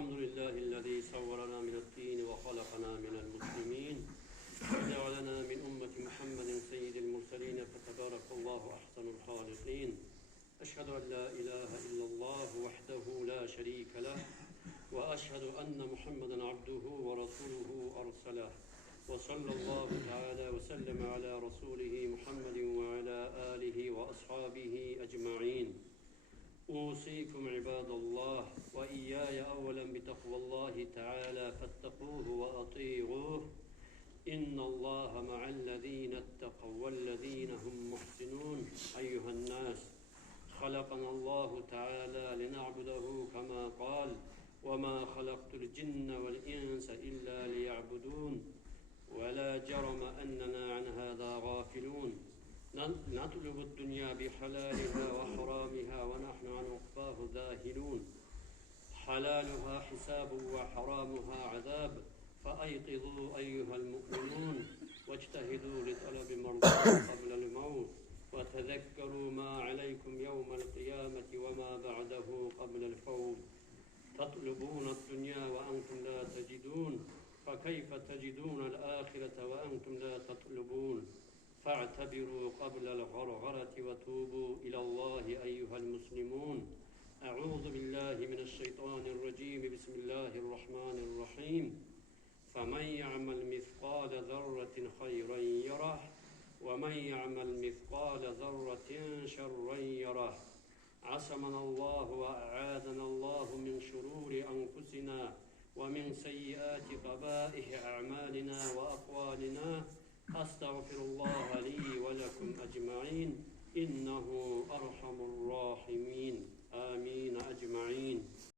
الحمد لله الذي صورنا من الطين وخلقنا من المسلمين وجعلنا من أمة محمد سيد المرسلين فتبارك الله أحسن الخالقين. أشهد أن لا إله إلا الله وحده لا شريك له وأشهد أن محمدا عبده ورسوله أرسله وصلى الله تعالى وسلم على رسوله محمد وعلى آله وأصحابه أجمعين. أوصيكم عباد الله وإياي أولا بتقوى الله تعالى فاتقوه وأطيعوه. إن الله مع الذين اتقوا والذين هم محسنون. أيها الناس، خلقنا الله تعالى لنعبده كما قال: وما خلقت الجن والإنس إلا ليعبدون. ولا جرم أننا عن هذا غافلون. نطلب الدنيا بحلالها وحرامها ونحن عن عقباه ذاهلون. حلالها حساب وحرامها عذاب، فأيقظوا أيها المؤمنون واجتهدوا لطلب مرضاه قبل الموت، وتذكروا ما عليكم يوم القيامة وما بعده قبل الفوت. تطلبون الدنيا وأنتم لا تجدون، فكيف تجدون الآخرة وأنتم لا تطلبون؟ فاعتبروا قبل الغرغرة وتوبوا إلى الله أيها المسلمون. أعوذ بالله من الشيطان الرجيم. بسم الله الرحمن الرحيم. فمن يعمل مثقال ذرة خيرا يره ومن يعمل مثقال ذرة شرا يره. عصمنا الله وأعاذنا الله من شرور أنفسنا ومن سيئات قبائح أعمالنا وأقوالنا. أستغفر الله لي ولكم أجمعين، إنه